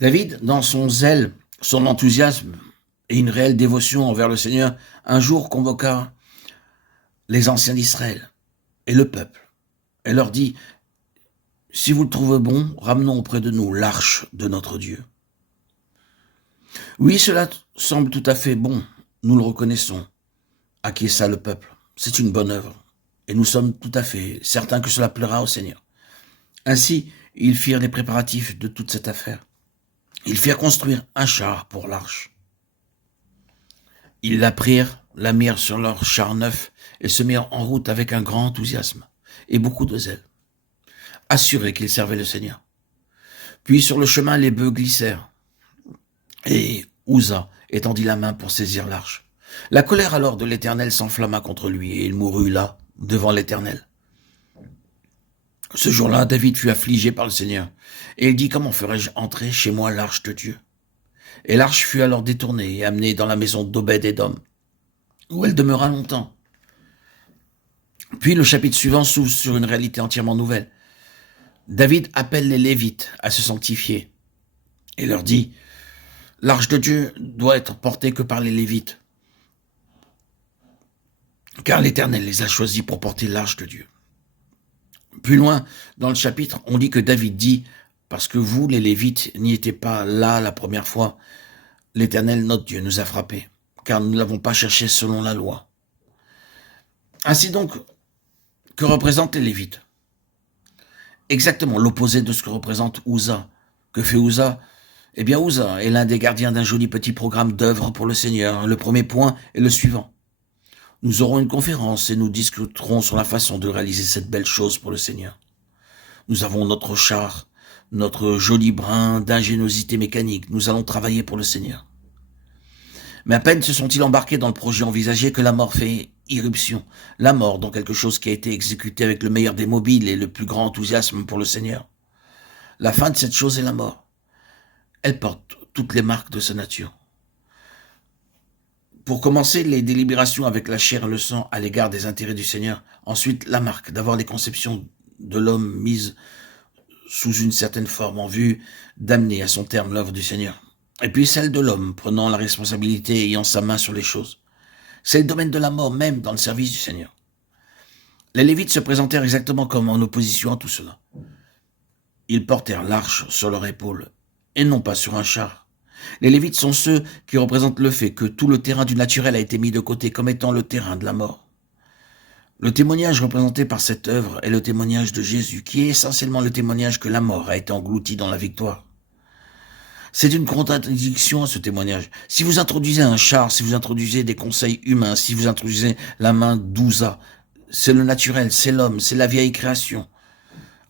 David, dans son zèle, son enthousiasme et une réelle dévotion envers le Seigneur, un jour convoqua les anciens d'Israël et le peuple et leur dit: si vous le trouvez bon, ramenons auprès de nous l'arche de notre Dieu. Oui, cela semble tout à fait bon, nous le reconnaissons, acquiesça le peuple. C'est une bonne œuvre, et nous sommes tout à fait certains que cela plaira au Seigneur. Ainsi, ils firent les préparatifs de toute cette affaire. Ils firent construire un char pour l'arche. Ils la mirent sur leur char neuf et se mirent en route avec un grand enthousiasme et beaucoup de zèle, assurés qu'ils servaient le Seigneur. Puis sur le chemin, les bœufs glissèrent, et Uza étendit la main pour saisir l'arche. La colère alors de l'Éternel s'enflamma contre lui, et il mourut là, devant l'Éternel. Ce jour-là, David fut affligé par le Seigneur, et il dit: comment ferai-je entrer chez moi l'arche de Dieu? Et l'arche fut alors détournée et amenée dans la maison d'Obed-Édom, où elle demeura longtemps. Puis le chapitre suivant s'ouvre sur une réalité entièrement nouvelle. David appelle les Lévites à se sanctifier et leur dit: l'arche de Dieu doit être portée que par les Lévites, car l'Éternel les a choisis pour porter l'arche de Dieu. Plus loin dans le chapitre, on dit que David dit: parce que vous, les Lévites, n'y étiez pas là la première fois, l'Éternel, notre Dieu, nous a frappés, car nous ne l'avons pas cherché selon la loi. Ainsi donc, que représentent les Lévites? Exactement l'opposé de ce que représente Uza. Que fait Uza? Eh bien, Uza est l'un des gardiens d'un joli petit programme d'œuvres pour le Seigneur. Le premier point est le suivant. Nous aurons une conférence et nous discuterons sur la façon de réaliser cette belle chose pour le Seigneur. Nous avons notre char, notre joli brin d'ingéniosité mécanique. Nous allons travailler pour le Seigneur. Mais à peine se sont-ils embarqués dans le projet envisagé que la mort fait irruption. La mort dans quelque chose qui a été exécuté avec le meilleur des mobiles et le plus grand enthousiasme pour le Seigneur. La fin de cette chose est la mort. Elle porte toutes les marques de sa nature. Pour commencer, les délibérations avec la chair et le sang à l'égard des intérêts du Seigneur. Ensuite, la marque d'avoir les conceptions de l'homme mises sous une certaine forme en vue d'amener à son terme l'œuvre du Seigneur. Et puis celle de l'homme prenant la responsabilité et ayant sa main sur les choses. C'est le domaine de la mort même dans le service du Seigneur. Les Lévites se présentèrent exactement comme en opposition à tout cela. Ils portèrent l'arche sur leur épaule et non pas sur un char. Les Lévites sont ceux qui représentent le fait que tout le terrain du naturel a été mis de côté comme étant le terrain de la mort. Le témoignage représenté par cette œuvre est le témoignage de Jésus, qui est essentiellement le témoignage que la mort a été engloutie dans la victoire. C'est une contradiction à ce témoignage. Si vous introduisez un char, si vous introduisez des conseils humains, si vous introduisez la main d'Uza, c'est le naturel, c'est l'homme, c'est la vieille création.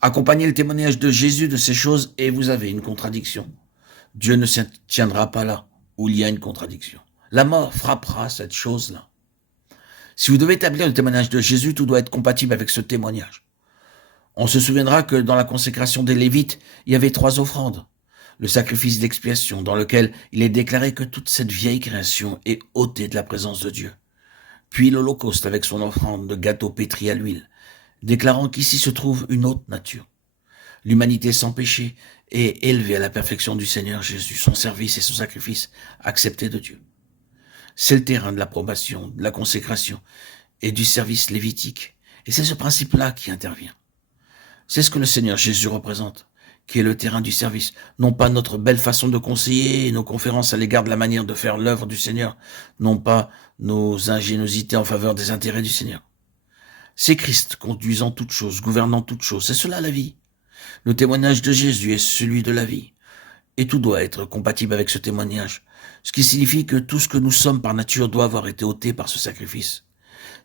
Accompagnez le témoignage de Jésus de ces choses et vous avez une contradiction. Dieu ne s'y tiendra pas là où il y a une contradiction. La mort frappera cette chose-là. Si vous devez établir le témoignage de Jésus, tout doit être compatible avec ce témoignage. On se souviendra que dans la consécration des Lévites, il y avait 3 offrandes. Le sacrifice d'expiation, dans lequel il est déclaré que toute cette vieille création est ôtée de la présence de Dieu. Puis l'Holocauste avec son offrande de gâteau pétri à l'huile, déclarant qu'ici se trouve une autre nature. L'humanité sans péché est élevée à la perfection du Seigneur Jésus, son service et son sacrifice acceptés de Dieu. C'est le terrain de l'approbation, de la consécration et du service lévitique. Et c'est ce principe-là qui intervient. C'est ce que le Seigneur Jésus représente, qui est le terrain du service, non pas notre belle façon de conseiller et nos conférences à l'égard de la manière de faire l'œuvre du Seigneur, non pas nos ingéniosités en faveur des intérêts du Seigneur. C'est Christ conduisant toutes choses, gouvernant toutes choses, c'est cela la vie. Le témoignage de Jésus est celui de la vie, et tout doit être compatible avec ce témoignage, ce qui signifie que tout ce que nous sommes par nature doit avoir été ôté par ce sacrifice.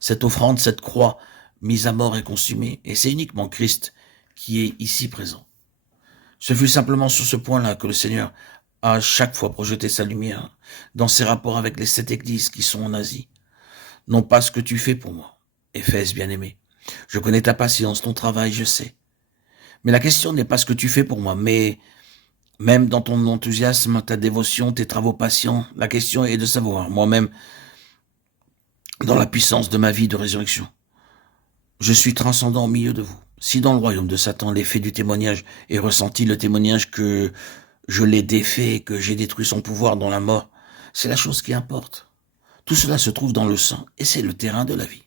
Cette offrande, cette croix, mise à mort et consumée, et c'est uniquement Christ qui est ici présent. Ce fut simplement sur ce point-là que le Seigneur a chaque fois projeté sa lumière dans ses rapports avec les 7 églises qui sont en Asie. Non pas ce que tu fais pour moi, Éphèse bien-aimé. Je connais ta patience, ton travail, je sais. Mais la question n'est pas ce que tu fais pour moi, mais même dans ton enthousiasme, ta dévotion, tes travaux patients, la question est de savoir, moi-même, dans la puissance de ma vie de résurrection, je suis transcendant au milieu de vous. Si dans le royaume de Satan, l'effet du témoignage est ressenti, le témoignage que je l'ai défait, que j'ai détruit son pouvoir dans la mort, c'est la chose qui importe. Tout cela se trouve dans le sang, et c'est le terrain de la vie.